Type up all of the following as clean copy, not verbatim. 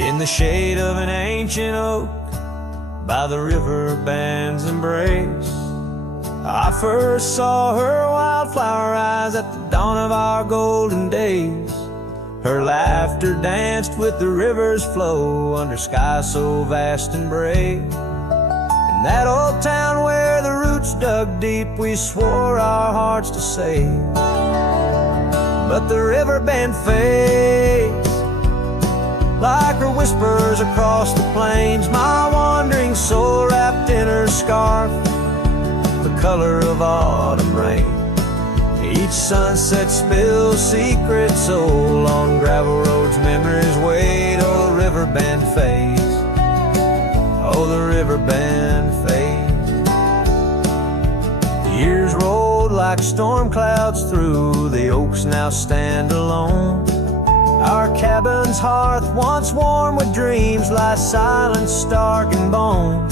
in the shade of an ancient oak by the river band's embrace. I first saw her wildflower eyes at the dawn of our golden days. Her laughter danced with the river's flow under skies so vast and brave. In that old town where the roots dug deep, we swore our hearts to save. But the river band fades like her whispers across the plains. My wandering soul wrapped in her scarf, the color of autumn rain. Each sunset spills secret soul on gravel roads, memories wait. Oh, the river band fades. Oh, the river band fades. Years rolled like storm clouds through, the oaks now stand alone. Our cabin's hearth, once warm with dreams, lies silent, stark and bone.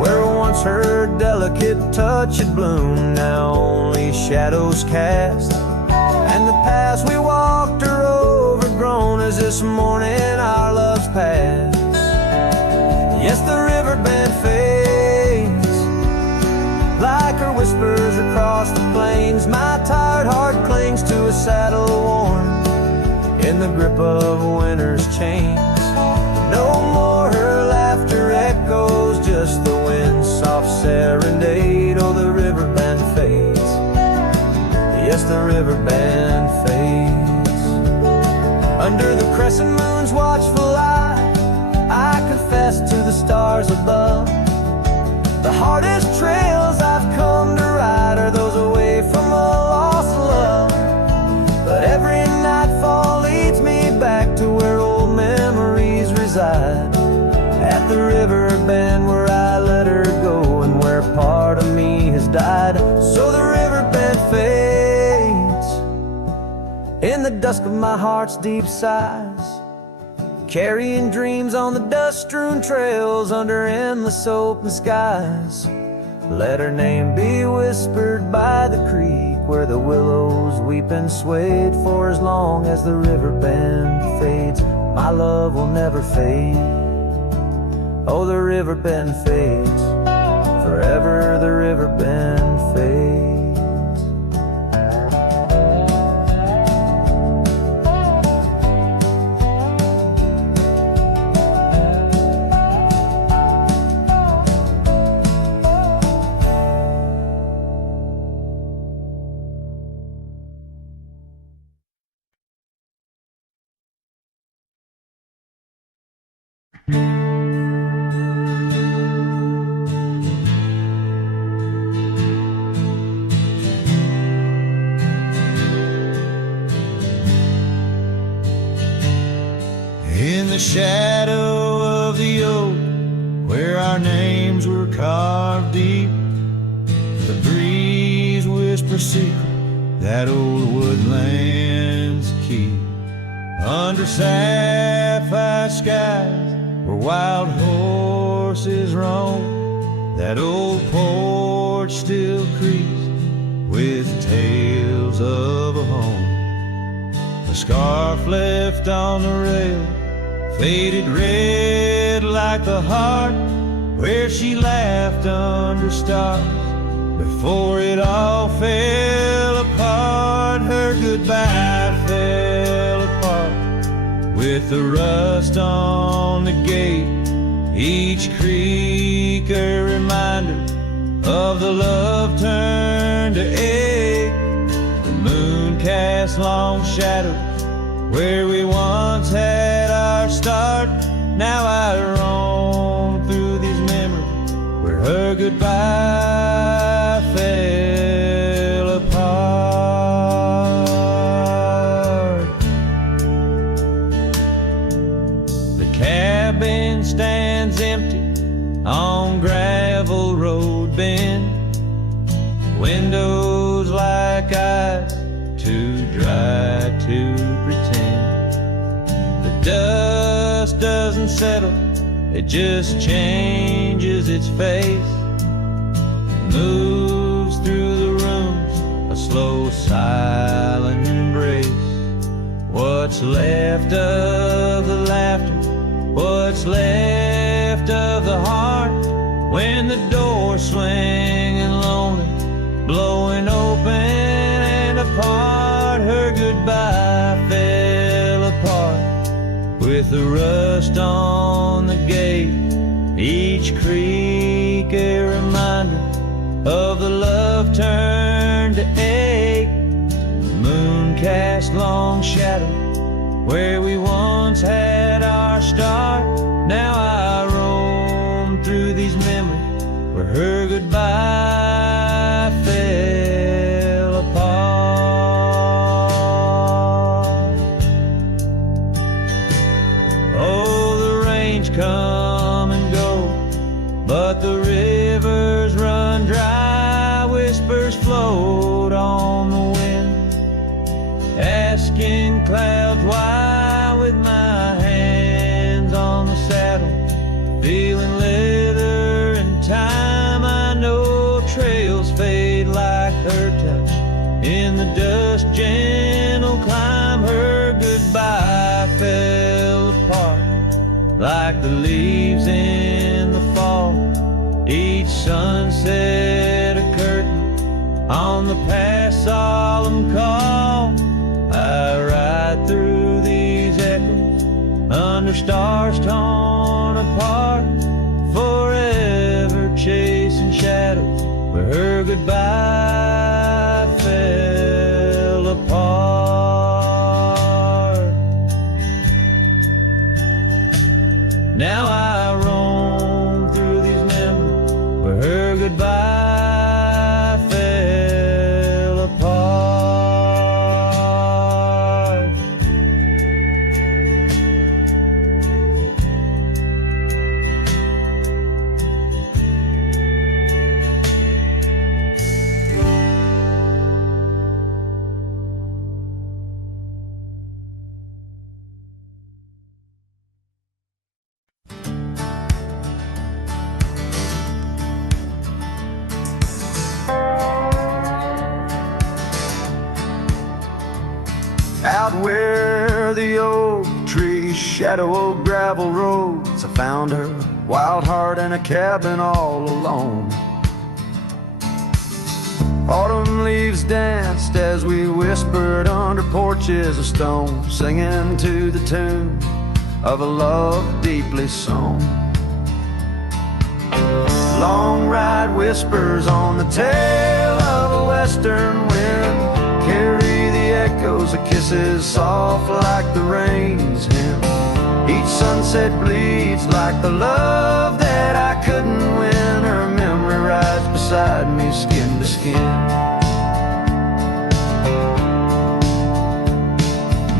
Where once her delicate touch had bloomed, now only shadows cast. And the paths we walked are overgrown as this morning our love's past. Yes, the river band fades like her whispers across the plains. My tired heart clings to a saddle worn in the grip of winter's chains. No more her laughter echoes, just the wind's soft serenade. Oh, the river band fades. Yes, the river band fades. Under the crescent moon's watchful eye, I confess to the stars above, the hardest trails I've come to ride are those away from a lost love. But every nightfall leads me back to where old memories reside, at the river bend where I let her go and where part of me has died. So the river bend fades in the dusk of my heart's deep sighs, carrying dreams on the dust-strewn trails under endless open skies. Let her name be whispered by the creek where the willows weep and swayed. For as long as the river bend fades, my love will never fade. Oh, the river bend fades, forever the river bend fades. In the shadow of the oak, where our names were carved deep, the breeze whispers secret that old woodlands keep. Under sapphire skies, where wild horses roam, that old porch still creaks with tales of a home. A scarf left on the rail, faded red like the heart where she laughed under stars before it all fell apart. Her goodbye fell apart with the rust on the gate, each creak a reminder of the love turned to ache. The moon cast long shadows where we once had our start. Now I roam through these memories where her goodbye fell apart. The cabin stands empty on gravel road bend, windows like eyes too dry to pretend. The dust doesn't settle, it just changes its face, moves through the rooms, a slow silent embrace. What's left of the laughter when the doors swinging lonely, blowing open and apart, her goodbye fell apart with the rust on the gate, each creak a reminder of the love turned to ache. Moon cast long shadow where we once had our start. Now I roam through these memories where her goodbye fell apart. Oh, the rains come and go, but the rivers run dry. Whispers float on the wind, asking clouds why. With my hands on the saddle, feeling leather and time, I know trails fade like her touch. In the dust, gentle climb, her goodbye fell apart like the leaves in the fall. Each sunset a curtain on the past solemn call. I ride through these echoes under stars torn apart, forever chasing shadows where her goodbye fell apart. Now I roam through these memories where her goodbye fell apart. Out where the oak trees shadow old gravel roads, I found her, wild heart in a cabin all alone. Autumn leaves danced as we whispered under porches of stone, singing to the tune of a love deeply sown. Long ride whispers on the tail of a western wind carry the echoes of kisses soft like the rain's hymn. Each sunset bleeds like the love that I couldn't win. Her memory rides beside me skin to skin.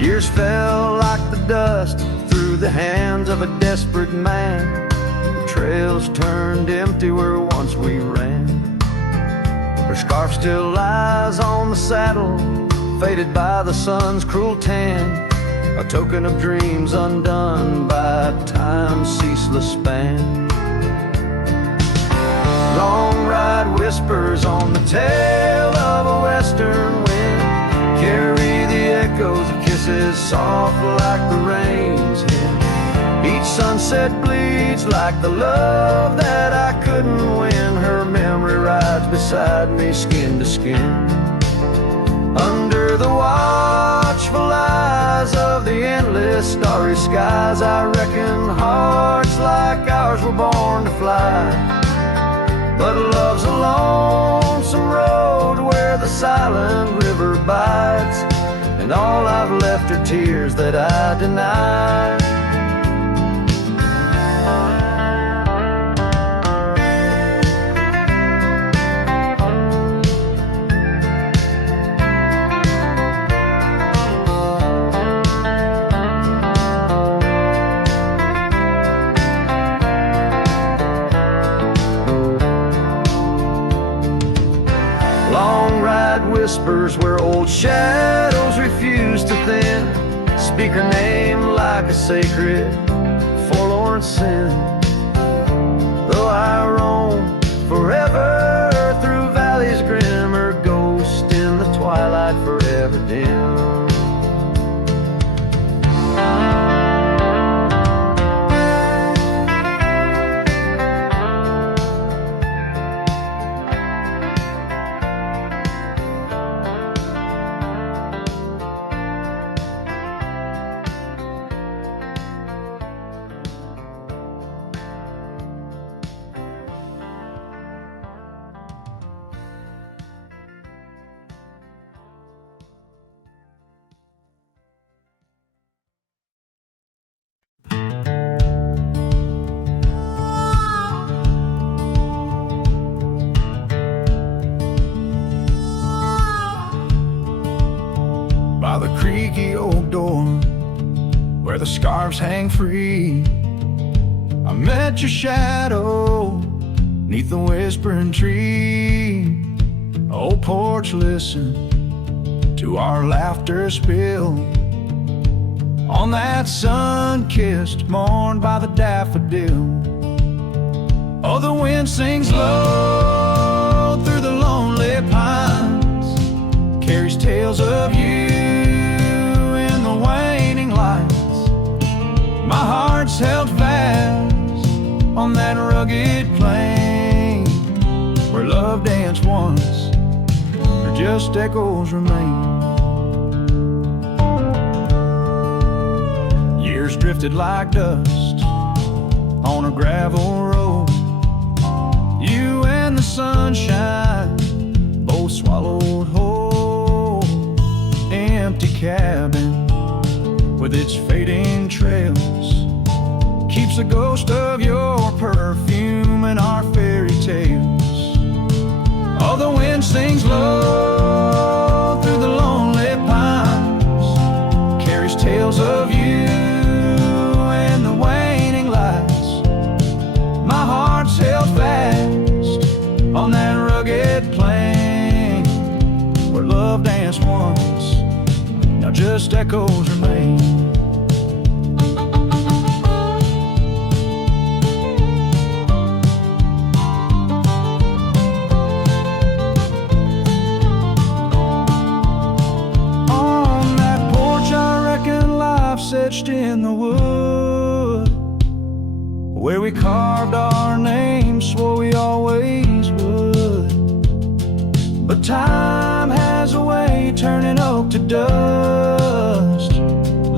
Years fell like the dust through the hands of a desperate man. The trails turned empty where once we ran. Her scarf still lies on the saddle, faded by the sun's cruel tan, a token of dreams undone by time's ceaseless span. Long ride whispers on the tail of a western wind carry the echoes of kisses soft like the rain's hymn. Each sunset bleeds like the love that I couldn't win. Her memory rides beside me skin to skin. Under the watchful eyes of the endless starry skies, I reckon hearts like ours were born to fly. But love's a lonesome road where the silent river bites, and all I've left are tears that I deny. Whispers where old shadows refuse to thin, speak her name like a sacred forlorn sin. Though I roam forever through valleys grim, her ghost in the twilight forever dim. the scarves hang free. I met your shadow 'neath the whispering tree. Old porch, listen to our laughter spill on that sun-kissed morn by the daffodil. Oh, the wind sings low through the lonely pines, carries tales of you in the waning lights. My heart's held fast on that rugged plain where love danced once, or just echoes remain. Years drifted like dust on a gravel road. You and the sunshine both swallowed whole. Empty cabin with its fading trails keeps the ghost of your perfume in our fairy tales. Oh, the wind sings low through the lonely pines, carries tales of you in the waning lights. My heart's held fast on that rugged plain where love danced once, now just echoes remain. Etched in the wood where we carved our names, swore we always would. But time has a way turning oak to dust,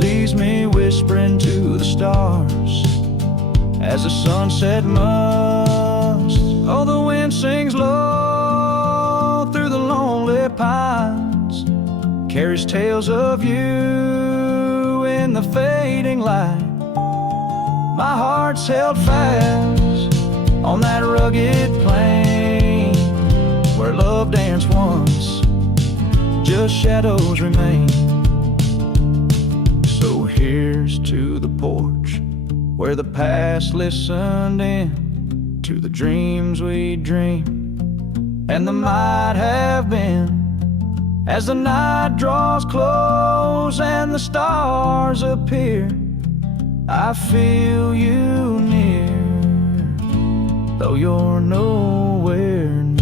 leaves me whispering to the stars as the sunset must. Oh, the wind sings low through the lonely pines, carries tales of you in the fading light. My heart's held fast on that rugged plain where love danced once, just shadows remain. So here's to the porch where the past listened in to the dreams we dreamed and the might have been. As the night draws close and the stars appear, I feel you near, though you're nowhere near.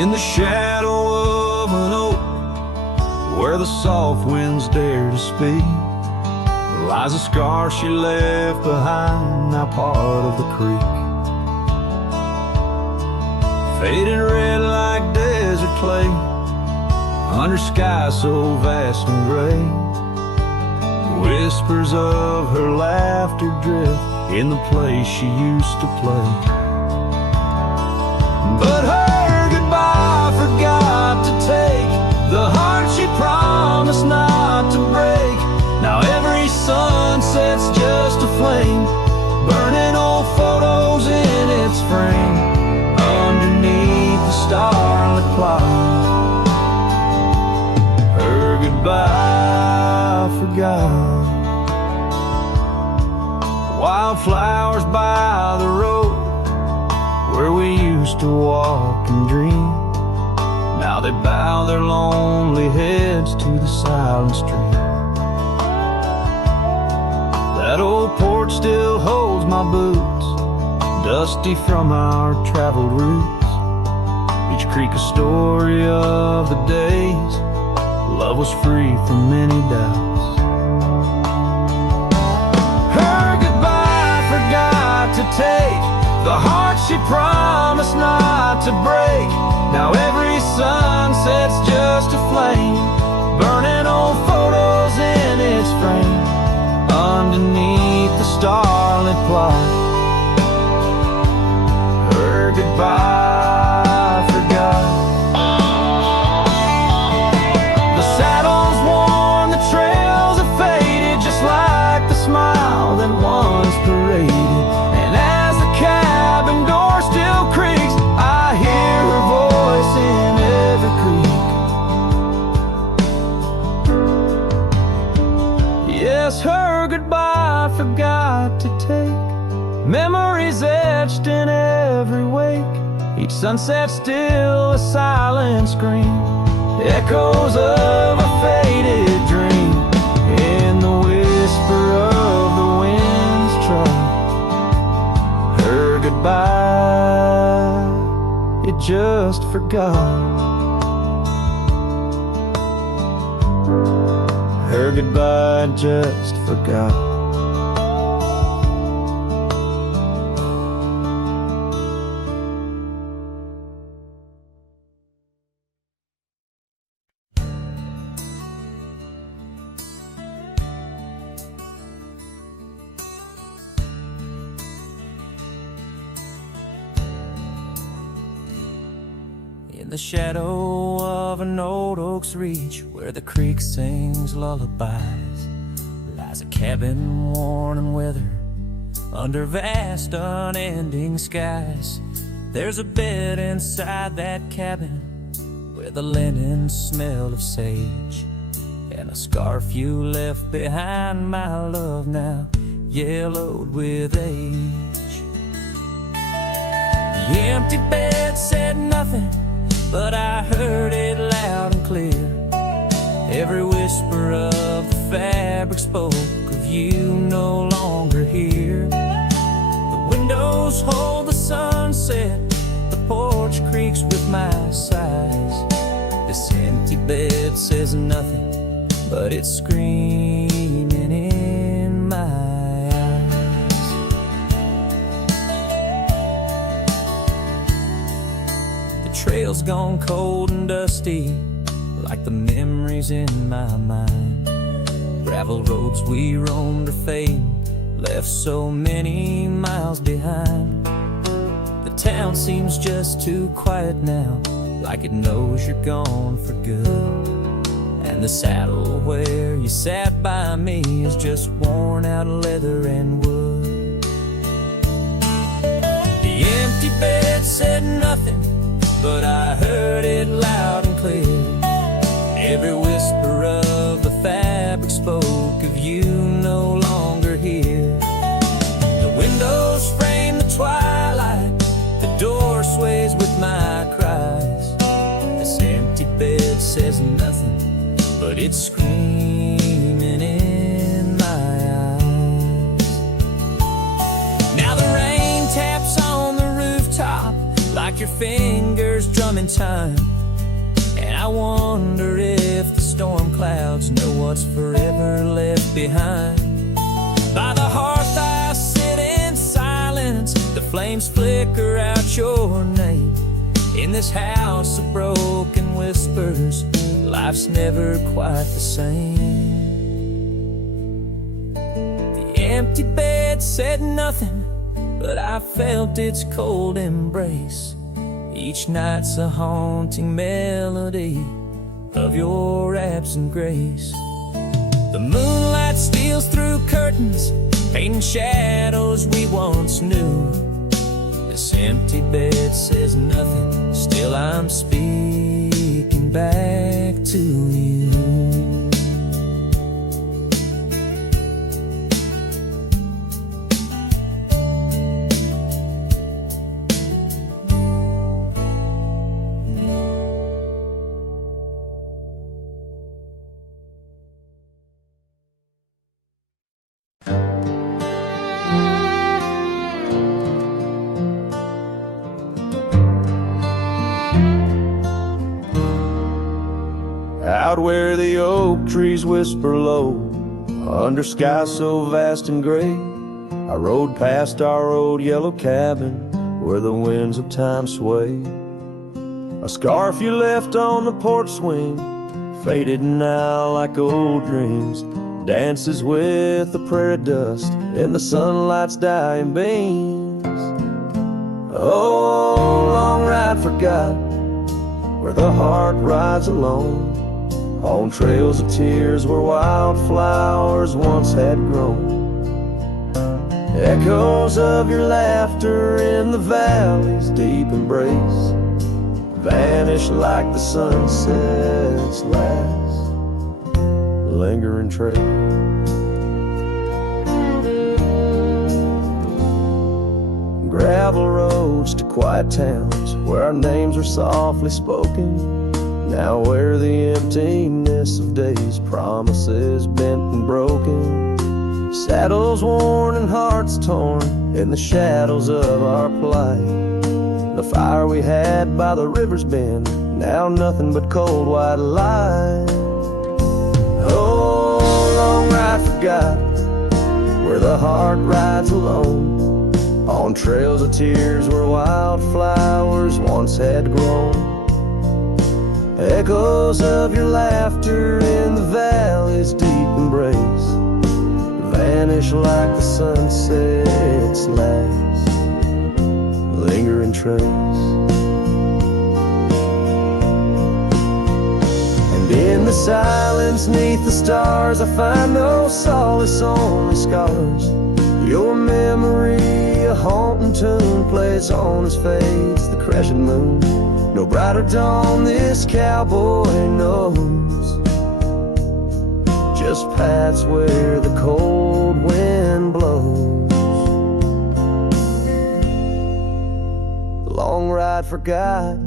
In the shadow of an oak, where the soft winds dare to speak, lies a scar she left behind, now part of the creek. Faded red like desert clay, under sky so vast and gray. Whispers of her laughter drift in the place she used to play. But her goodbye forgot to take the heart she promised not to break. Now every sunset's just a flame, burning old photos in its frame. Underneath the starlit cloud, her goodbye forgot. Wildflowers by the road where we used to walk and dream, now they bow their lonely heads to the silent stream. That old porch still holds my boots, dusty from our traveled routes. Each creek a story of the days love was free from many doubts. Her goodbye forgot to take the heart she promised not to break. Now every sunset's just a flame, burning old photos in its frame. Underneath the starlit plot, her goodbye forgot. guess her goodbye forgot to take memories etched in every wake. Each sunset still a silent scream, echoes of a faded dream. In the whisper of the wind's try, her goodbye, it just forgot. Her goodbye just forgot. In the shadow of an old oak's reach, where the creek sings lullabies, lies a cabin worn and weathered under vast unending skies. There's a bed inside that cabin with a linen smell of sage, and a scarf you left behind, my love, now yellowed with age. The empty bed said nothing, but I heard it loud and clear. Every whisper of the fabric spoke of you no longer here. The windows hold the sunset, the porch creaks with my sighs. This empty bed says nothing, but it's screaming in my eyes. The trail's gone cold and dusty, like the memories in my mind. Gravel roads we roamed are fading, left so many miles behind. The town seems just too quiet now, like it knows you're gone for good. And the saddle where you sat by me is just worn out leather and wood. The empty bed said nothing, but I heard it loud and clear. Every whisper of the fabric spoke of you no longer here. The windows frame the twilight, the door sways with my cries. This empty bed says nothing, but it's screaming in my eyes. Now the rain taps on the rooftop like your fingers drumming time, and I wonder if the storm clouds know what's forever left behind. By the hearth I sit in silence, the flames flicker out your name. In this house of broken whispers, life's never quite the same. The empty bed said nothing, but I felt its cold embrace. Each night's a haunting melody of your absent grace. The moonlight steals through curtains, painting shadows we once knew. This empty bed says nothing, still I'm speaking back to you. Out where the oak trees whisper low, under skies so vast and gray, I rode past our old yellow cabin where the winds of time sway. A scarf you left on the porch swing, faded now like old dreams, dances with the prairie dust in the sunlight's dying beams. Oh, long ride forgot, where the heart rides alone, on trails of tears where wildflowers once had grown. Echoes of your laughter in the valley's deep embrace vanish like the sunset's last lingering trace. gravel roads to quiet towns where our names are softly spoken. Now where the emptiness of days, promises bent and broken, saddles worn and hearts torn in the shadows of our plight. The fire we had by the river's bend, now nothing but cold white light. Oh, long ride forgot, where the heart rides alone, on trails of tears where wildflowers once had grown. Echoes of your laughter in the valley's deep embrace vanish like the sunset's last lingering trace. And in the silence neath the stars, I find no solace, only scars. Your memory, a haunting tune, plays on as fades the crescent moon. No brighter dawn this cowboy knows, just paths where the cold wind blows. The long ride forgot,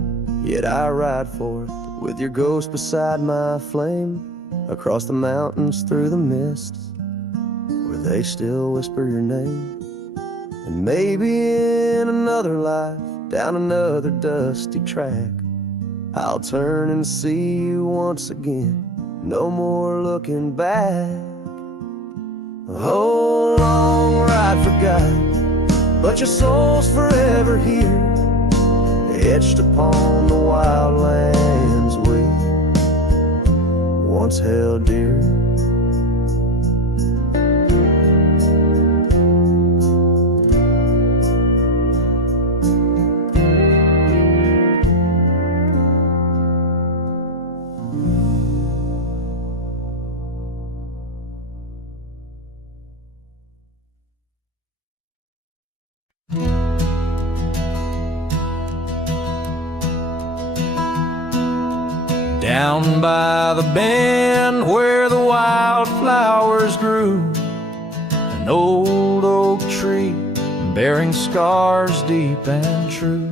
yet I ride forth with your ghost beside my flame, across the mountains through the mists where they still whisper your name. And maybe in another life, down another dusty track, I'll turn and see you once again, no more looking back. Oh, long ride forgot, but your soul's forever here, etched upon the wild lands we once held dear. Down by the bend where the wildflowers grew, an old oak tree bearing scars deep and true.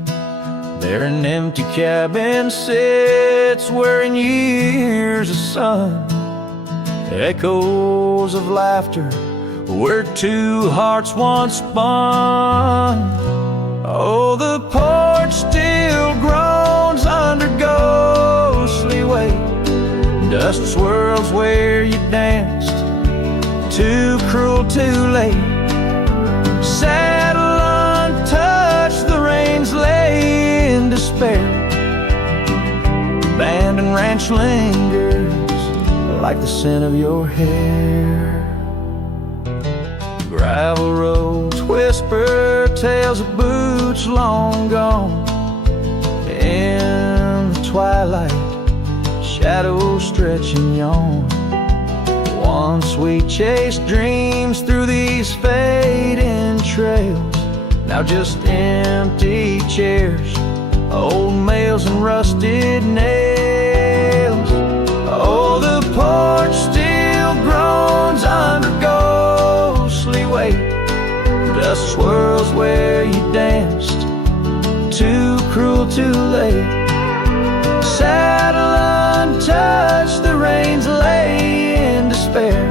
There an empty cabin sits where in years of sun, echoes of laughter where two hearts once spun. Oh, the porch still groans under ghostly weight, dust swirls where you danced, too cruel, too late. Saddle untouched, the reins lay in despair. Abandoned ranch lingers like the scent of your hair. Gravel roads whisper tales of boots long gone. In the twilight, shadows stretch and yawn. Once we chased dreams through these fading trails, now just empty chairs, old mails and rusted nails. Oh, the porch still groans under ghostly weight, dust swirls where you danced, too cruel, too late. Saddle untouched, the reins lay in despair.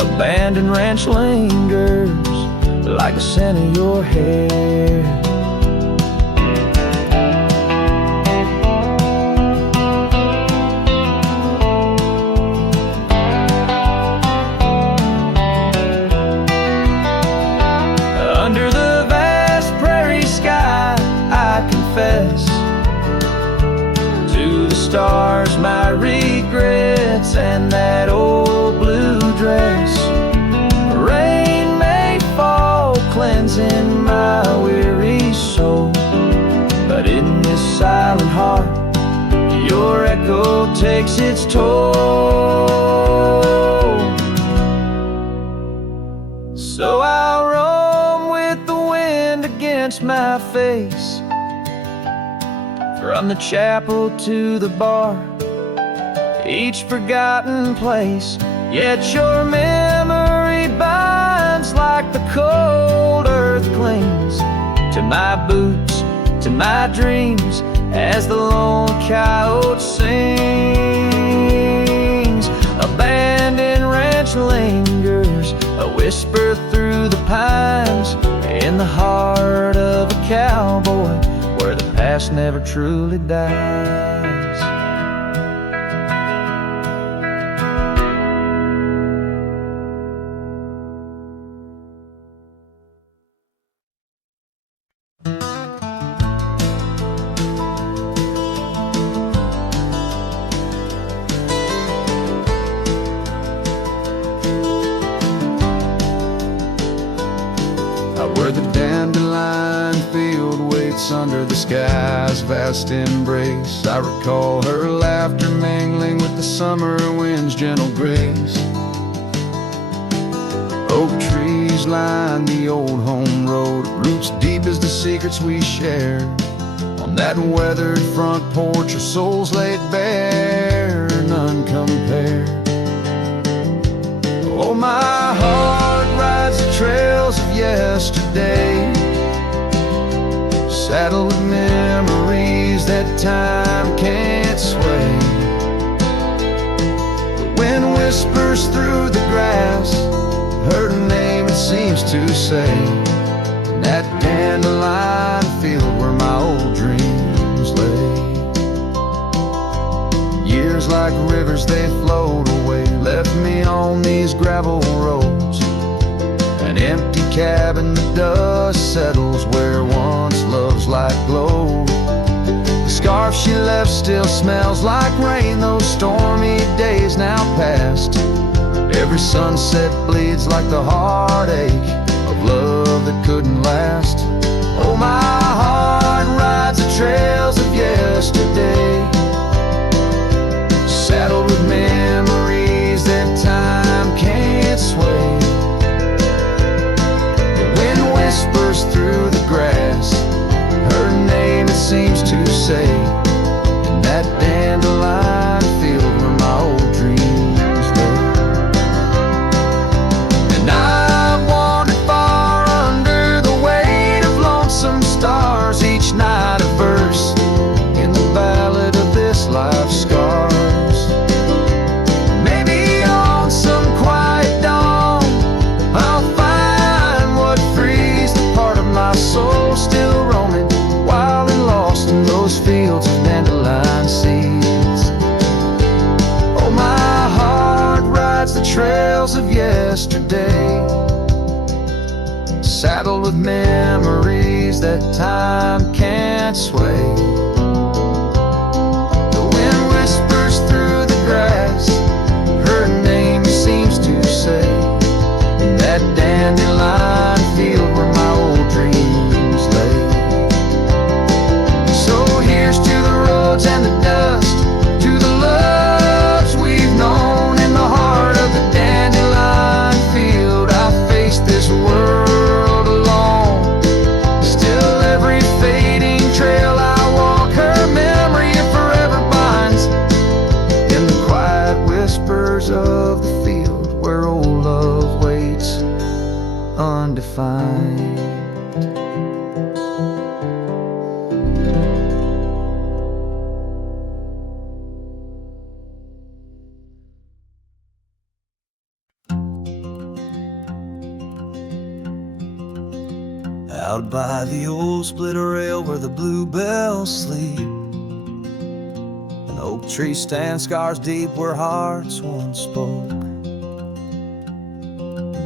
Abandoned ranch lingers like the scent of your hair. Under the vast prairie sky, I confess to the stars my regrets and that old blue dress. Rain may fall, cleansing my weary soul, but in this silent heart, your echo takes its toll. So I'll roam with the wind against my face, from the chapel to the bar, each forgotten place. Yet your memory binds like the cold earth earth clings to my boots, to my dreams, as the lone coyote sings. Abandoned ranch lingers, a whisper through the pines, in the heart of a cowboy, where the past never truly dies. Where the dandelion field waits under the sky's vast embrace, I recall her laughter mingling with the summer wind's gentle grace. Oak trees line the old home road, roots deep as the secrets we shared. On that weathered front porch, our souls laid bare, none compared. Oh, my heart rides the trails of yesterday, saddled with memories that time can't sway. The wind whispers through the grass, her name it seems to say, in that dandelion field where my old dreams lay. Years like rivers they flowed away, left me on these gravel roads, an empty cabin, the dust settles where once love's light glowed. The scarf she left still smells like rain, those stormy days now past. Every sunset bleeds like the heartache of love that couldn't last. Oh, my heart rides the trails of yesterday, saddled with memories that time can't sway. The wind whispers through the grass, her name it seems to say, in that dandelion field where my old dreams lay. And I've wandered far under the weight of lonesome stars, each night a verse in the ballad of this life's scars. Soul still roaming, wild and lost in those fields of dandelion seeds. Oh, my heart rides the trails of yesterday, saddled with memories that time can't sway. The wind whispers through the grass, her name seems to say, in that dandelion field where my old dreams lay. So here's to the roads and the dust, to the loves we've known in the heart of the dandelion field. I face this world alone, still every fading trail I walk, her memory forever binds in the quiet whispers of the field where old love waits undefined. Out by the old split rail where the bluebells sleep, an oak tree stands scars deep where hearts once spoke.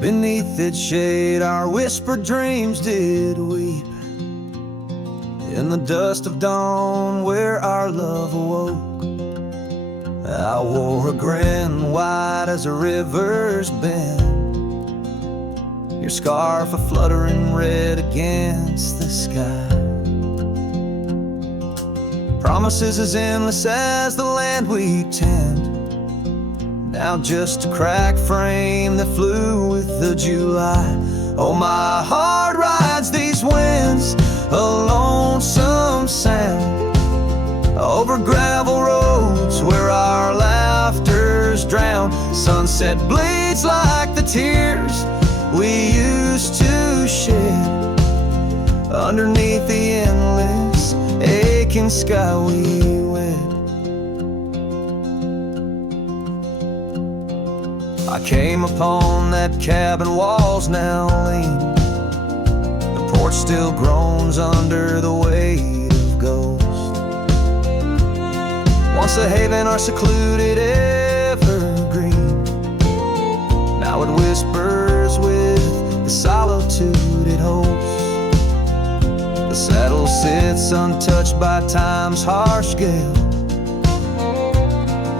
Beneath its shade our whispered dreams did weep, in the dust of dawn where our love awoke. I wore a grin wide as a river's bend, your scarf a fluttering red against the sky. Promises as endless as the land we tend, now just a cracked frame that flew with the July. Oh, my heart rides these winds, a lonesome sound, over gravel roads where our laughter's drowned. Sunset bleeds like the tears we used to shed, Underneath the endless, aching sky we went. I came upon that cabin, walls now lean. The porch still groans under the weight of ghosts. Once a haven, our secluded evergreen. Now it whispers with the solitude it holds. The saddle sits untouched by time's harsh gale,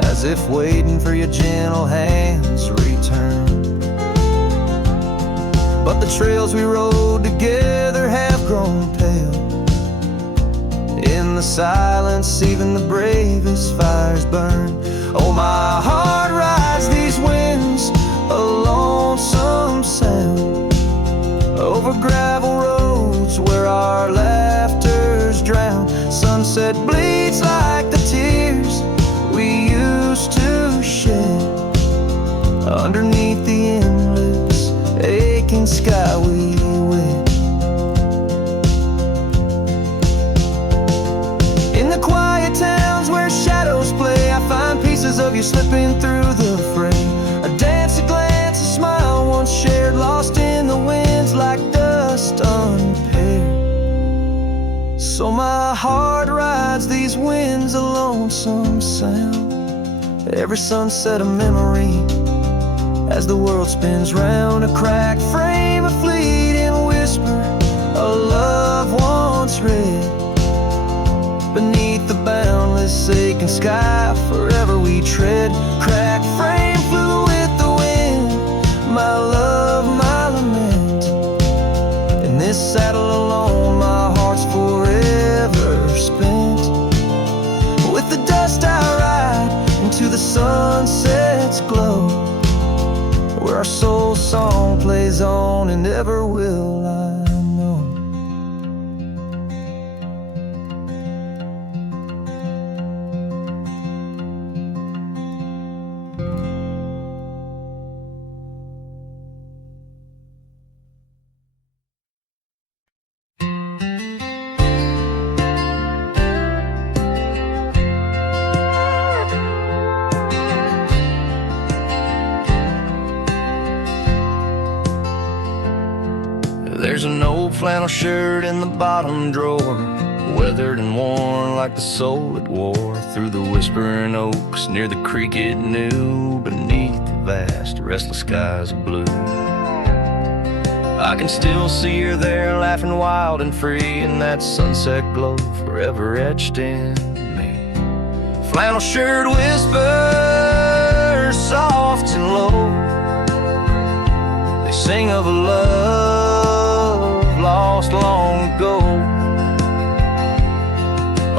as if waiting for your gentle hands return. But the trails we rode together have grown pale. In the silence, even the bravest fires burn. Oh, my heart rides these winds, a lonesome sound, over gravel roads where our laughter's drowned. Sunset bleeds like the tears we used to shed. Underneath the endless, aching sky we went. In the quiet towns where shadows play, I find pieces of you slipping through the fray. A dance, a glance, a smile once shared, lost in the winds like dust unpaired. So my heart rides these winds, a lonesome sound. Every sunset a memory, as the world spins round. A cracked frame, a fleeting whisper, a love once read. Beneath the boundless aching sky, forever we tread. Cracked frame flew with the wind, my love, my lament. In this saddle alone, my heart's forever spent. With the dust I ride into the sunset's glow, where our soul song plays on and never will I know. There's an old flannel shirt in the bottom drawer, weathered and worn like the soul it wore. Through the whispering oaks near the creek it knew, beneath the vast restless skies of blue. I can still see her there, laughing wild and free, in that sunset glow forever etched in me. Flannel shirt whispers soft and low, they sing of a love lost long ago.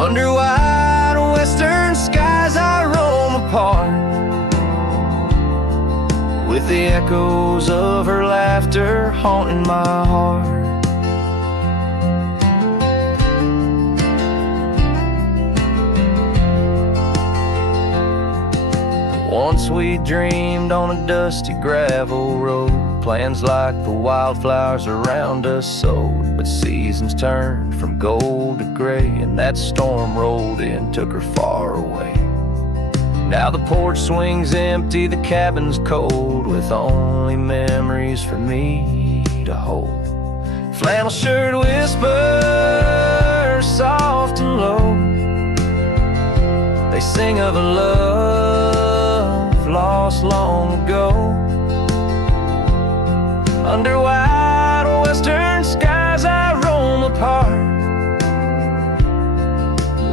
Under wide western skies I roam apart, with the echoes of her laughter haunting my heart. Once we dreamed on a dusty gravel road, plans like the wildflowers around us sowed. But seasons turned from gold to gray, and that storm rolled in, took her far away. Now the porch swings empty, the cabin's cold, with only memories for me to hold. Flannel shirt whispers soft and low, they sing of a love lost long ago. Under wide western skies I roam apart,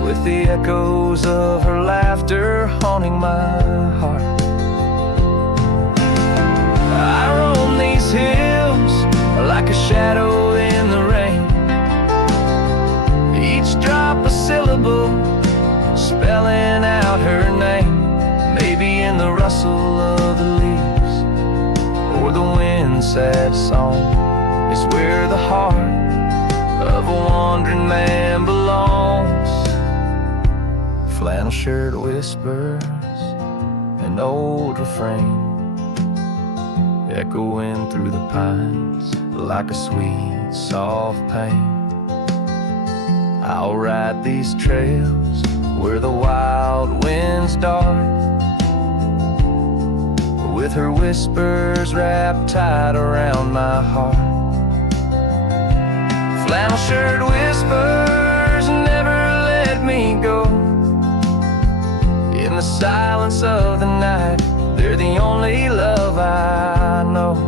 with the echoes of her laughter haunting my heart. I roam these hills like a shadow in the rain, each drop a syllable spelling out her name. Maybe in the rustle of the leaves, or the wind's sad song, is where the heart of a wandering man belongs. Flannel shirt whispers, an old refrain, echoing through the pines like a sweet, soft pain. I'll ride these trails where the wild winds dart, with her whispers wrapped tight around my heart. Flannel shirt whispers never let me go. In the silence of the night, they're the only love I know.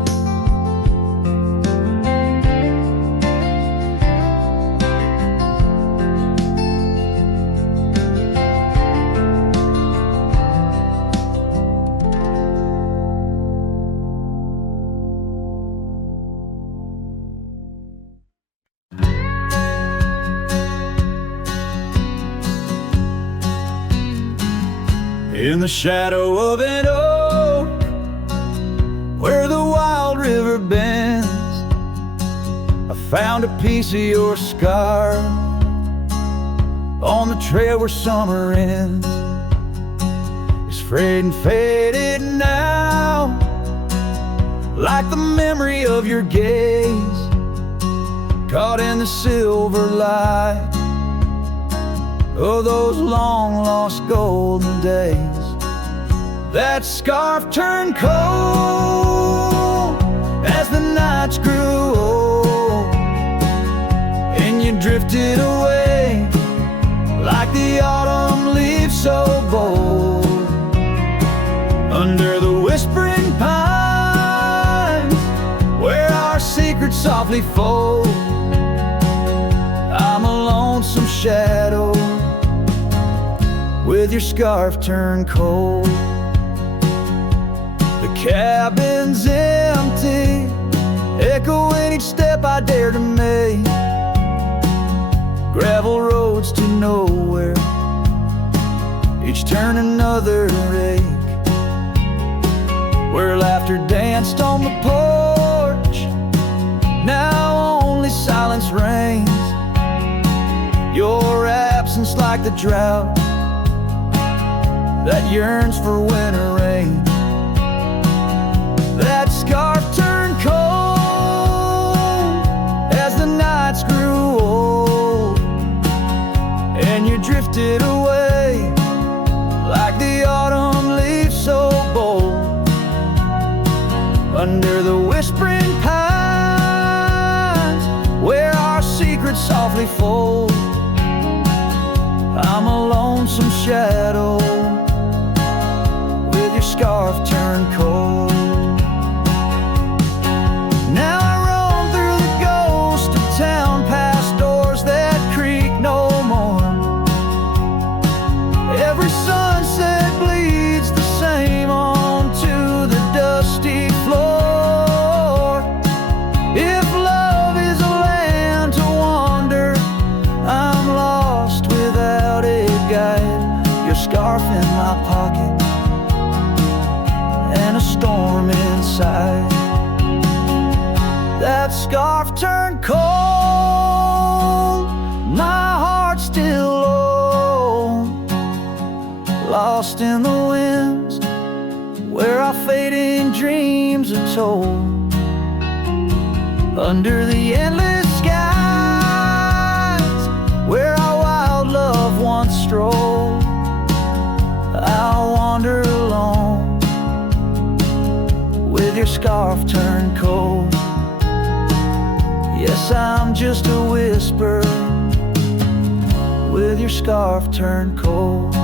In the shadow of an oak, where the wild river bends, I found a piece of your scar on the trail where summer ends. It's frayed and faded now, like the memory of your gaze, caught in the silver light of those long-lost golden days. That scarf turned cold as the nights grew old, and you drifted away like the autumn leaves so bold. Under the whispering pines, where our secrets softly fold, I'm a lonesome shadow with your scarf turned cold. The cabin's empty, echoing each step I dare to make. Gravel roads to nowhere, each turn another ache. Where laughter danced on the porch, now only silence reigns. Your absence like the drought that yearns for winter rain. That scarf turned cold as the nights grew old, and you drifted away like the autumn leaves so bold. Under the whispering pines, where our secrets softly fold, I'm a lonesome shadow with your scarf turned cold. Now I roam through the ghost of town, past doors that creak no more. Every sunset bleeds the same onto the dusty floor. If love is a land to wander, I'm lost without a guide. Your scarf in my pocket and a storm inside. That scarf turned cold, my heart still low, lost in the winds where our fading dreams are told. Under the endless skies where our wild love once strolled, I'll wander alone with your scarf turned cold. Yes, I'm just a whisper with your scarf turned cold.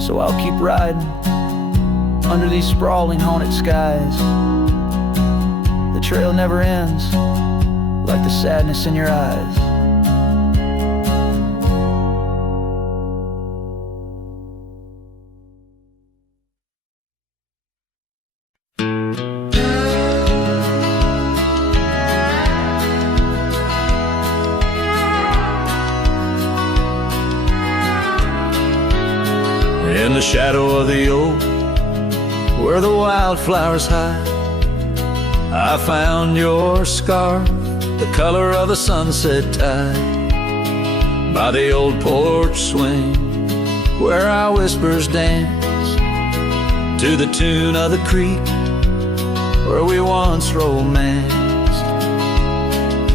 So I'll keep riding under these sprawling haunted skies. The trail never ends, like the sadness in your eyes. In the shadow of the oak, where the wildflowers hide, I found your scarf, the color of a sunset tide. By the old porch swing, where our whispers dance, to the tune of the creek, where we once romanced.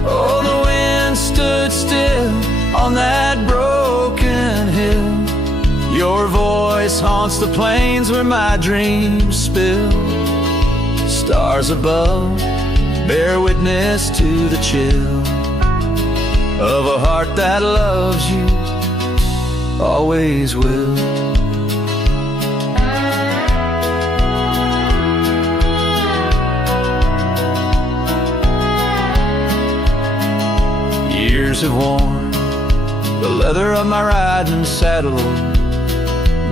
Oh, the wind stood still on that broken hill. Your voice haunts the plains where my dreams spill. Stars above bear witness to the chill of a heart that loves you, always will. Years have worn the leather of my riding saddle,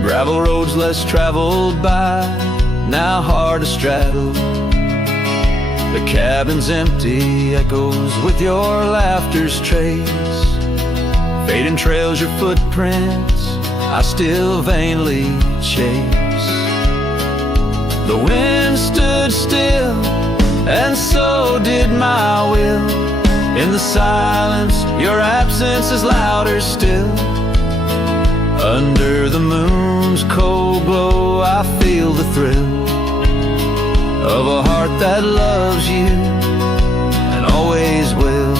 gravel roads less traveled by, now hard to straddle. The cabin's empty, echoes with your laughter's trace. Fading trails your footprints, I still vainly chase. The wind stood still, and so did my will. In the silence, your absence is louder still. Under the moon's cold glow, I feel the thrill of a heart that loves you and always will.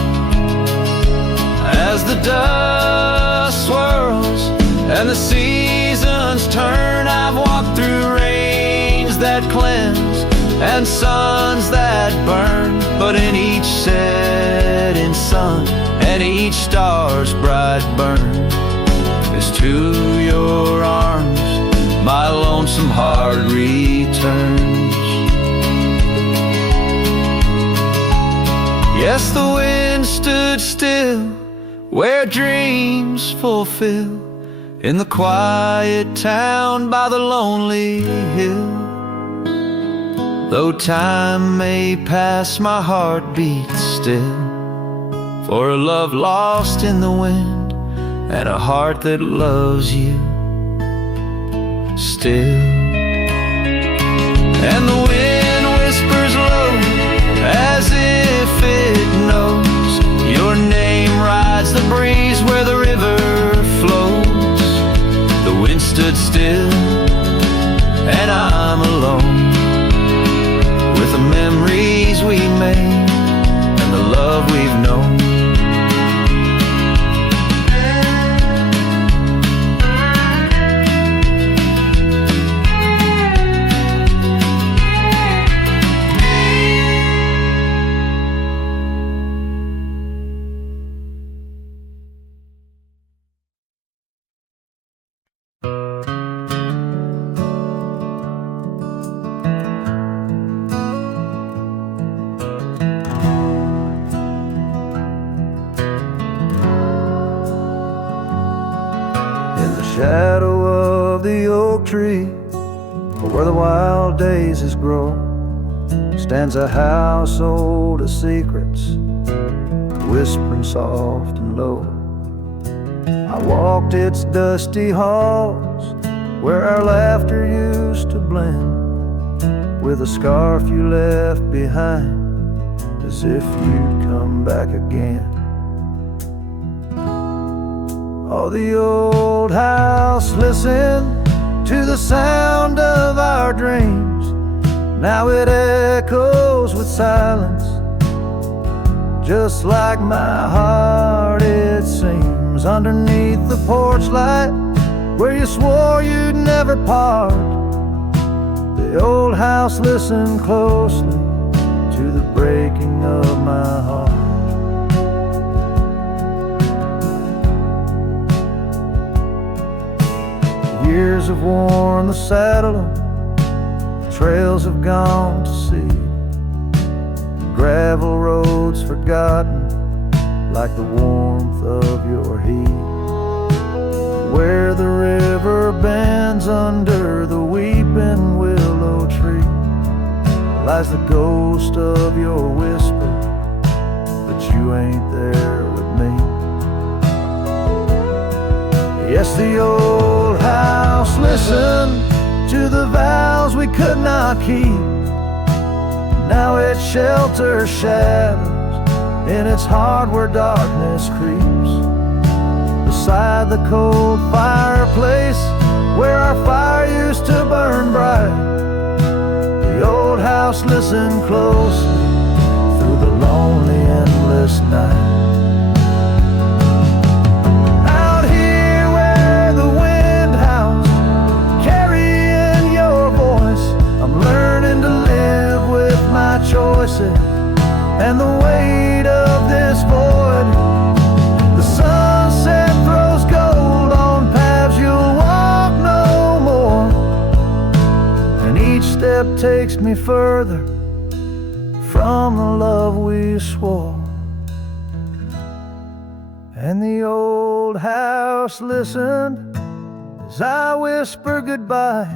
As the dust swirls and the seasons turn, I've walked through rains that cleanse and suns that burn, but in each setting sun and each star's bright burn is to your arms my lonesome heart returns. Yes, the wind stood still where dreams fulfill, in the quiet town by the lonely hill. Though time may pass, my heart beats still, for a love lost in the wind and a heart that loves you still. And the wind whispers low as if it knows your name rides the breeze where the river flows. The wind stood still and I'm alone with the memories we made and the love we've known. Shadow of the oak tree, where the wild daisies grow, stands a house old of secrets, whispering soft and low. I walked its dusty halls, where our laughter used to blend with a scarf you left behind, as if you'd come back again. Oh, the old house listened to the sound of our dreams. Now it echoes with silence, just like my heart it seems. Underneath the porch light, where you swore you'd never part, the old house listened closely to the breaking of my heart. Years have worn the saddle, trails have gone to seed, gravel roads forgotten like the warmth of your heat. Where the river bends under the weeping willow tree lies the ghost of your whisper, but you ain't there with me. Yes, the old house listened to the vows we could not keep. Now it shelters shadows in its heart where darkness creeps. Beside the cold fireplace where our fire used to burn bright, the old house listened closely through the lonely endless night. takes me further from the love we swore. And the old house listened as I whisper goodbye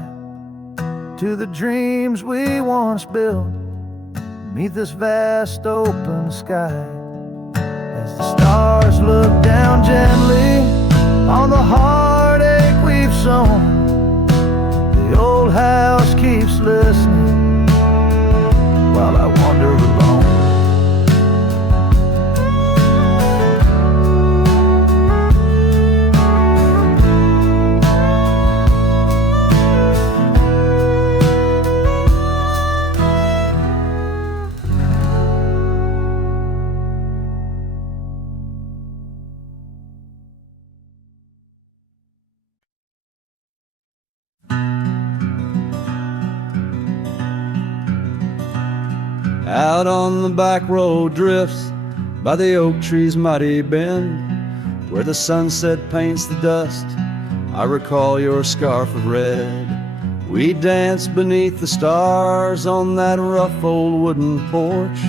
to the dreams we once built beneath this vast open sky. As the stars look down gently on the heartache we've sown, the old house keeps listening while I wander alone. Out on the back road drifts by the oak tree's mighty bend, where the sunset paints the dust, I recall your scarf of red. We danced beneath the stars on that rough old wooden porch.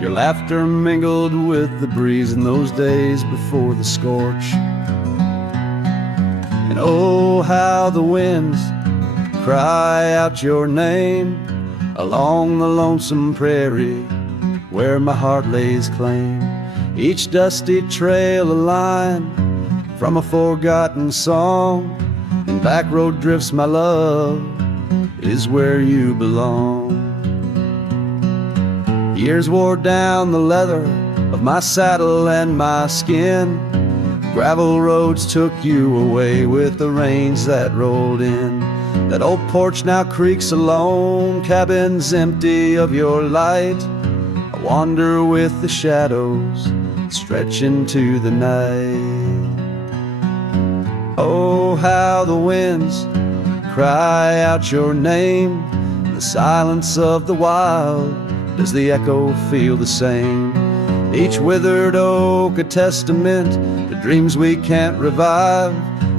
Your laughter mingled with the breeze in those days before the scorch. And oh, how the winds cry out your name along the lonesome prairie where my heart lays claim. Each dusty trail a line from a forgotten song, and back road drifts, my love, is where you belong. Years wore down the leather of my saddle and my skin. Gravel roads took you away with the rains that rolled in. That old porch now creaks alone, cabins empty of your light. I wander with the shadows stretch into the night. Oh, how the winds cry out your name. In the silence of the wild, does the echo feel the same? Each withered oak a testament to dreams we can't revive.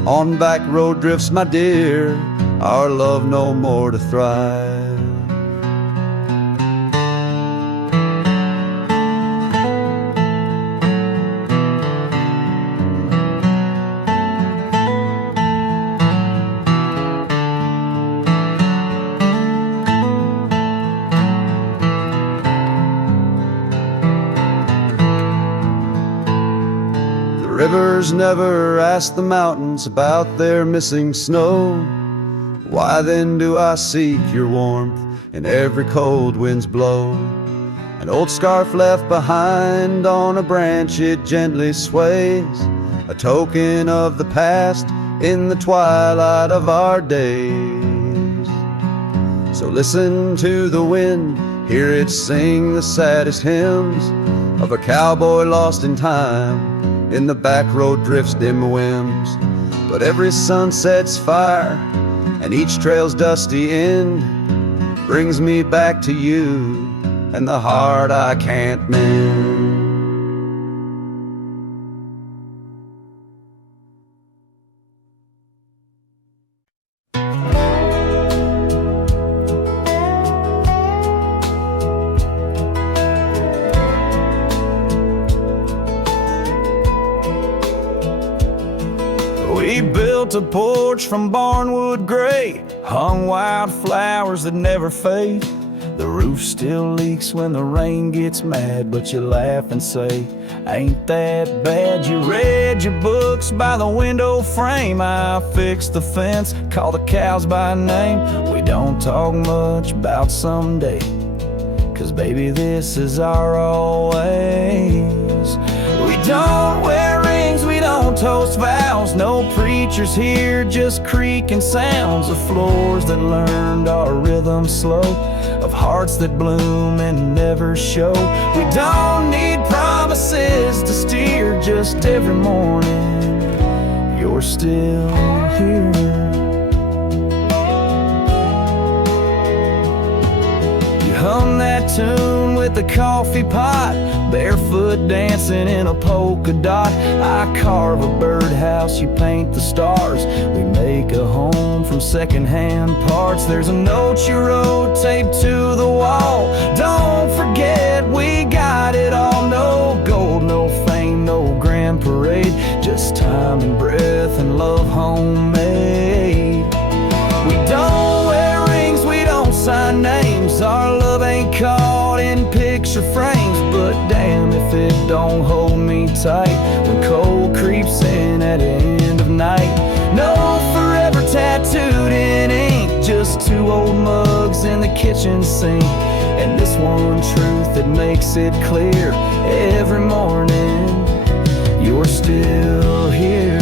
On back road drifts, my dear, our love no more to thrive. The rivers never ask the mountains about their missing snow. Why then do I seek your warmth in every cold wind's blow? An old scarf left behind on a branch, it gently sways, a token of the past in the twilight of our days. So listen to the wind, hear it sing the saddest hymns of a cowboy lost in time in the back road drift's dim whims. But every sunset's fire and each trail's dusty end brings me back to you and the heart I can't mend. We built a porch from barnwood gray, hung wildflowers that never fade. The roof still leaks when the rain gets mad, but you laugh and say, ain't that bad? You read your books by the window frame. I fixed the fence, call the cows by name. We don't talk much about someday, 'cause baby, this is our always. We don't wear rings, we don't toast vows. No preachers here, just creaking sounds of floors that learned our rhythm slow, of hearts that bloom and never show. We don't need promises to steer, just every morning you're still here. You hum that tune with the coffee pot, barefoot dancing in a polka dot. I carve a birdhouse, you paint the stars. We make a home from some secondhand parts. There's a note you wrote taped to the wall. Don't forget we got it all. No gold, no fame, no grand parade, just time and breath and love homemade. We don't wear rings, we don't sign names. Our love ain't caught in picture frames. But damn if it don't hold me tight when cold creeps in at the end of night. No forever tattooed in ink, just two old mugs in the kitchen sink, and this one truth that makes it clear every morning: you're still here.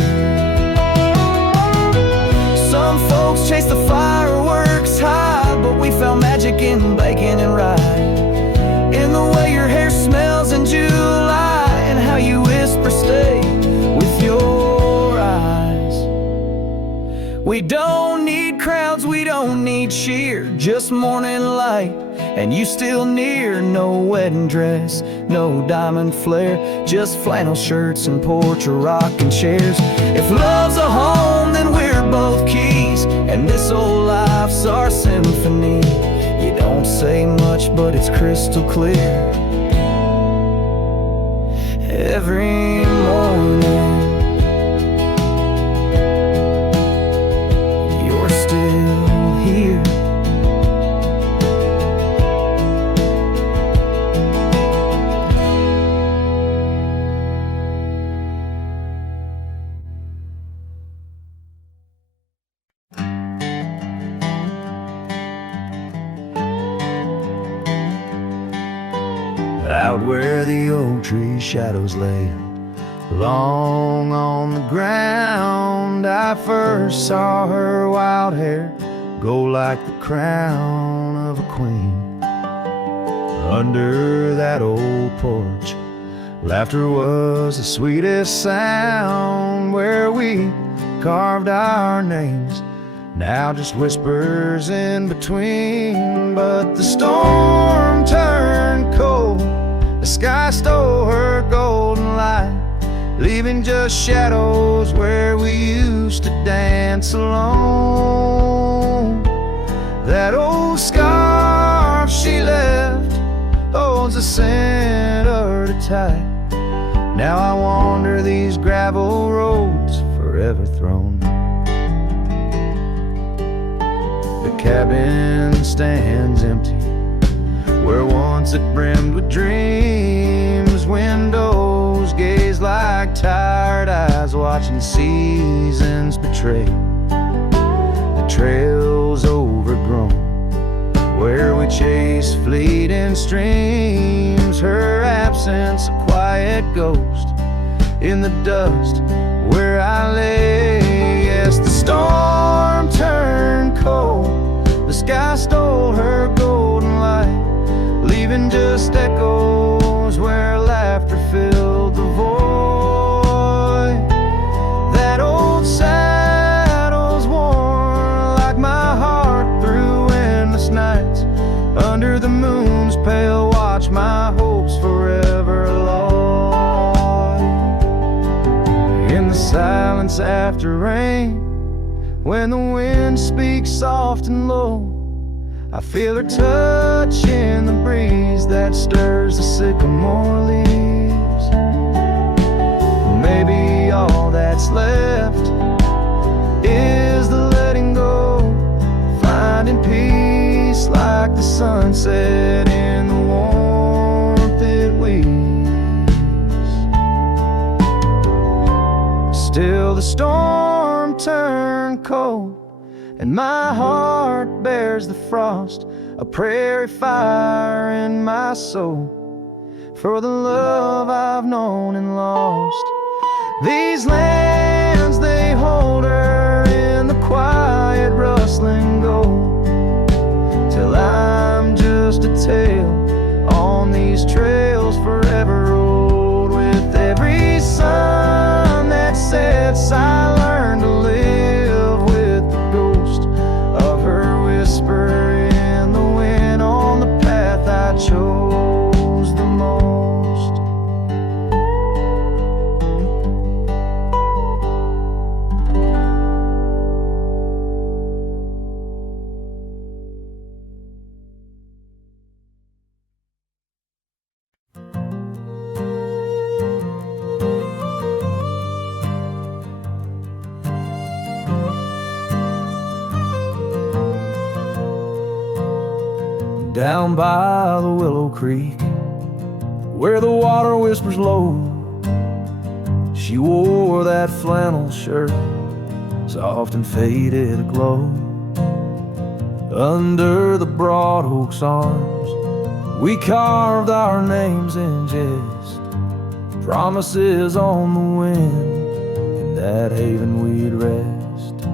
Some folks chase the fireworks high, but we found magic in bacon and rye, in the way your hair smells in July, and how you whisper stay with your eyes. We don't need crowds, we don't need cheer, just morning light and you still near. No wedding dress, no diamond flare, just flannel shirts and porch or rocking chairs. If love's a home, then we're both keys, and this old life's our symphony. You don't say much, but it's crystal clear every morning. You're still here. Out where the oak tree shadows lay long on the ground, I first saw her wild hair go like the crown of a queen. Under that old porch, laughter was the sweetest sound. Where we carved our names, now just whispers in between. But the storm turned cold, the sky stole her golden light, leaving just shadows where we used to dance alone. That old scarf she left holds a scent of her tight. Now I wander these gravel roads forever thrown. The cabin stands empty where once it brimmed with dreams. Windows gaze like tired eyes watching seasons betray. The trail's overgrown where we chase fleeting streams. Her absence a quiet ghost in the dust where I lay. Yes, the storm turned cold, the sky stole her golden light, leaving just echoes where laughter filled the void. That old saddle's worn like my heart through endless nights. Under the moon's pale watch, my hopes forever lost. In the silence after rain, when the wind speaks soft and low, I feel her touch in the breeze that stirs the sycamore leaves. Maybe all that's left is the letting go, finding peace like the sunset in the warmth it weaves. Still the storm turned cold, and my heart bears the frost, a prairie fire in my soul, for the love I've known and lost. These lands, they hold her in the quiet rustling gold, till I'm just a tale on these trails forever old. With every sun that sets, I learn to live with the ghost of her whisper in the wind on the path I chose the most. down by the Willow Creek, where the water whispers low. She wore that flannel shirt, soft and faded aglow. Under the broad oak's arms, we carved our names in jest, promises on the wind, in that haven we'd rest.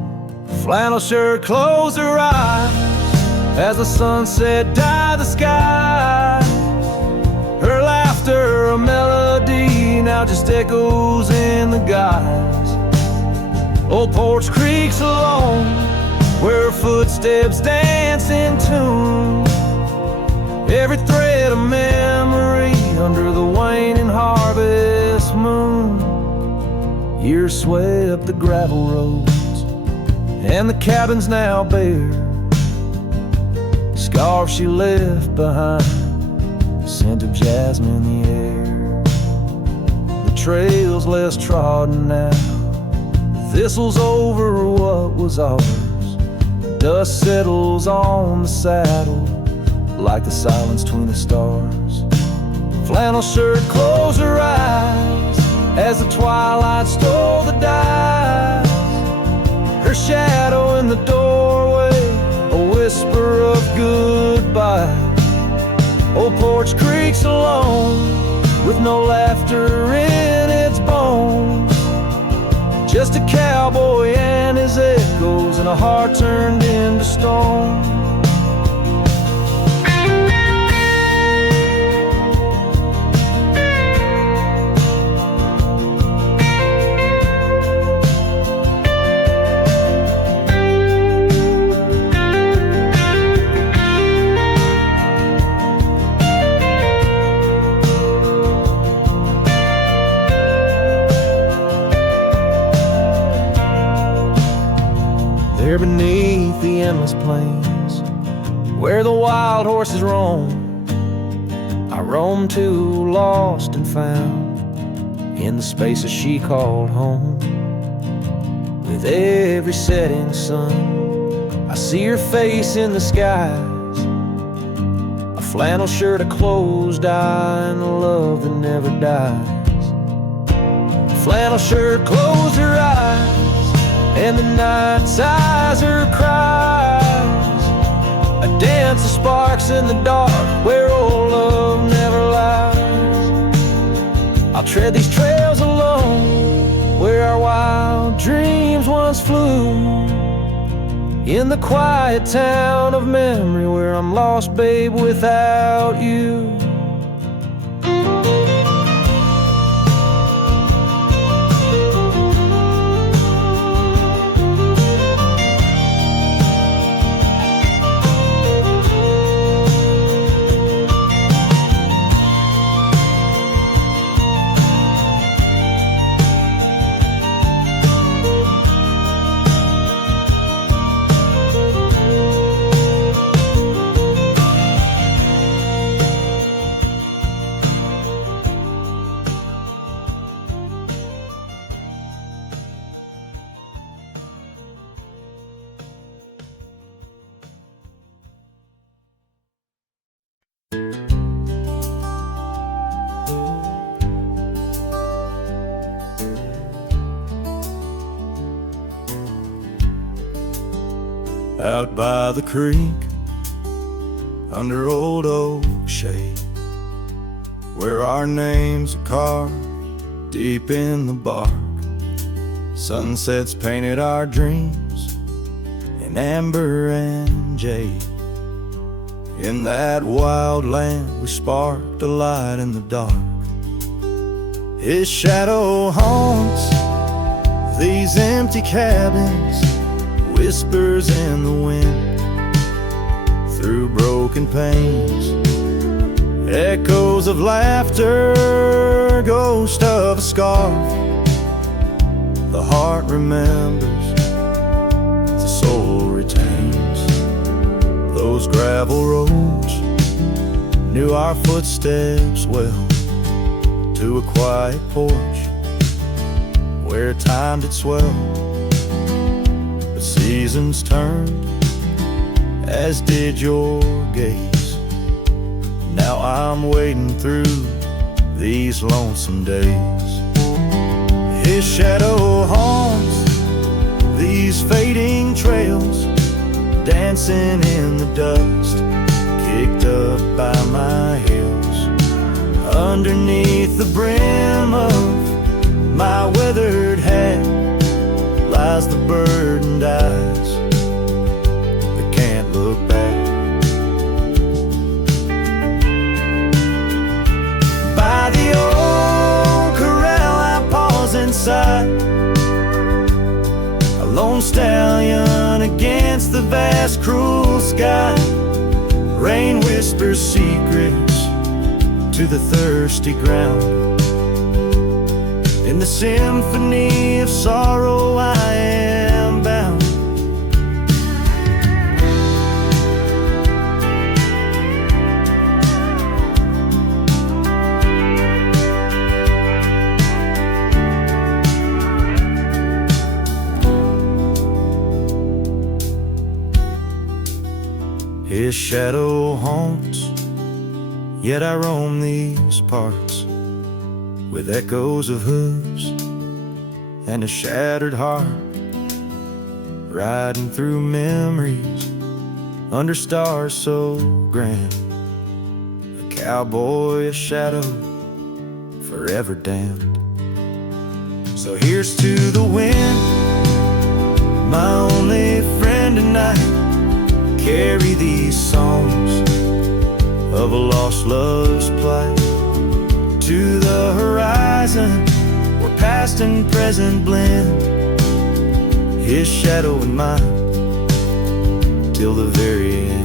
Flannel shirt closed her eyes as the sunset dyed the sky. Her laughter, a melody, now just echoes in the guise. Old Porch Creek's alone, where her footsteps dance in tune. Every thread of memory under the waning harvest moon. Years swept the gravel roads, and the cabin's now bare. Scarf she left behind, scent of jasmine in the air. The trail's less trodden now, thistles over what was ours. Dust settles on the saddle like the silence between the stars. Flannel shirt closed her eyes as the twilight stole the dice. Her shadow in the doorway, a whisper of goodbye. Old Porch Creek's alone, with no laughter in its bones. Just a cowboy and his echoes, and a heart turned into stone. There beneath the endless plains, where the wild horses roam, I roam too, lost and found, in the spaces she called home. With every setting sun, I see her face in the skies. A flannel shirt, a closed eye, and a love that never dies. Flannel shirt closed her eyes, and the night sighs her cries. A dance of sparks in the dark, where old love never lies. I'll tread these trails alone, where our wild dreams once flew. In the quiet town of memory, where I'm lost, babe, without you. Out by the creek, under old oak shade, where our names are carved deep in the bark. Sunsets painted our dreams in amber and jade. In that wild land we sparked a light in the dark. His shadow haunts these empty cabins, whispers in the wind, through broken panes, echoes of laughter, ghost of a scarf. The heart remembers, the soul retains. Those gravel roads knew our footsteps well, to a quiet porch where time did swell. Seasons turned, as did your gaze, Now I'm wading through these lonesome days. His shadow haunts these fading trails, dancing in the dust, kicked up by my heels. Underneath the brim of my weathered hat lies the burdened eyes that can't look back. By the old corral I pause inside, a lone stallion against the vast cruel sky. Rain whispers secrets to the thirsty ground. In the symphony of sorrow I am bound. His shadow haunts, yet I roam these parts with echoes of hooves and a shattered heart, riding through memories under stars so grand. A cowboy, a shadow, forever damned. So here's to the wind, my only friend tonight. Carry these songs of a lost love's plight to the horizon where past and present blend. His shadow and mine till the very end.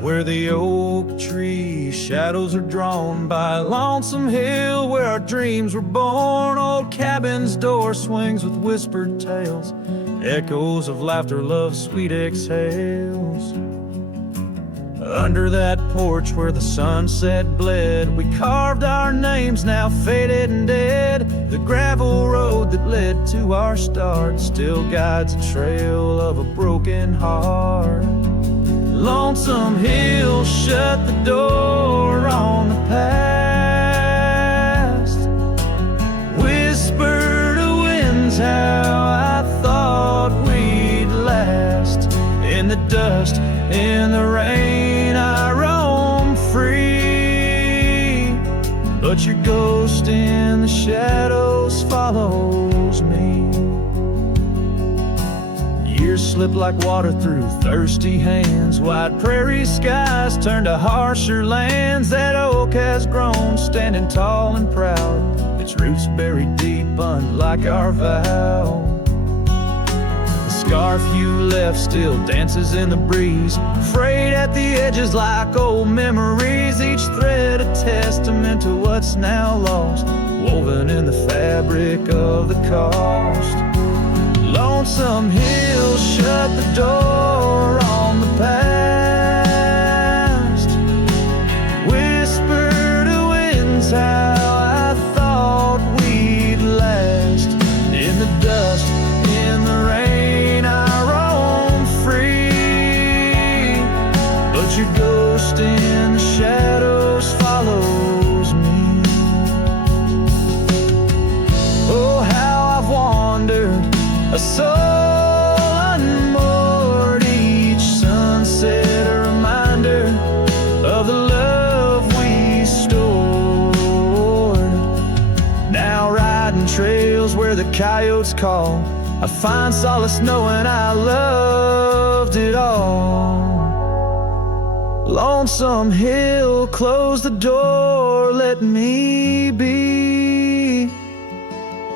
Where the oak tree shadows are drawn by a lonesome hill where our dreams were born. Old cabin's door swings with whispered tales, echoes of laughter, love's sweet exhales. Under that porch where the sunset bled, we carved our names, now faded and dead. The gravel road that led to our start still guides a trail of a broken heart. Lonesome Hill shut the door on the past. Whisper to winds how I thought we'd last. In the dust, in the rain, I roam free, but your ghost in the shadows follows me. Years slip like water through thirsty hands. Wide prairie skies turn to harsher lands. That oak has grown, standing tall and proud, its roots buried deep, unlike our vow. The scarf you left still dances in the breeze, frayed at the edges like old memories. Each thread a testament to what's now lost, woven in the fabric of the cost. Lonesome Hill shut the door on the past. Whisper to winds how I thought we'd last. In the dust, in the rain, I roam free, but your ghost in the shadows follows me. Oh, how I've wandered, a soul unmoored, each sunset a reminder of the love we stored. Now riding trails where the coyotes call, I find solace knowing I loved it all. Lonesome Hill, close the door, let me be.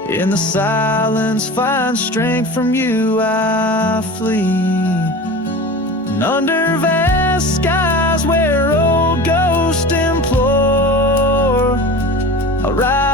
In the silence, find strength from you, I flee. And under vast skies where I'll ride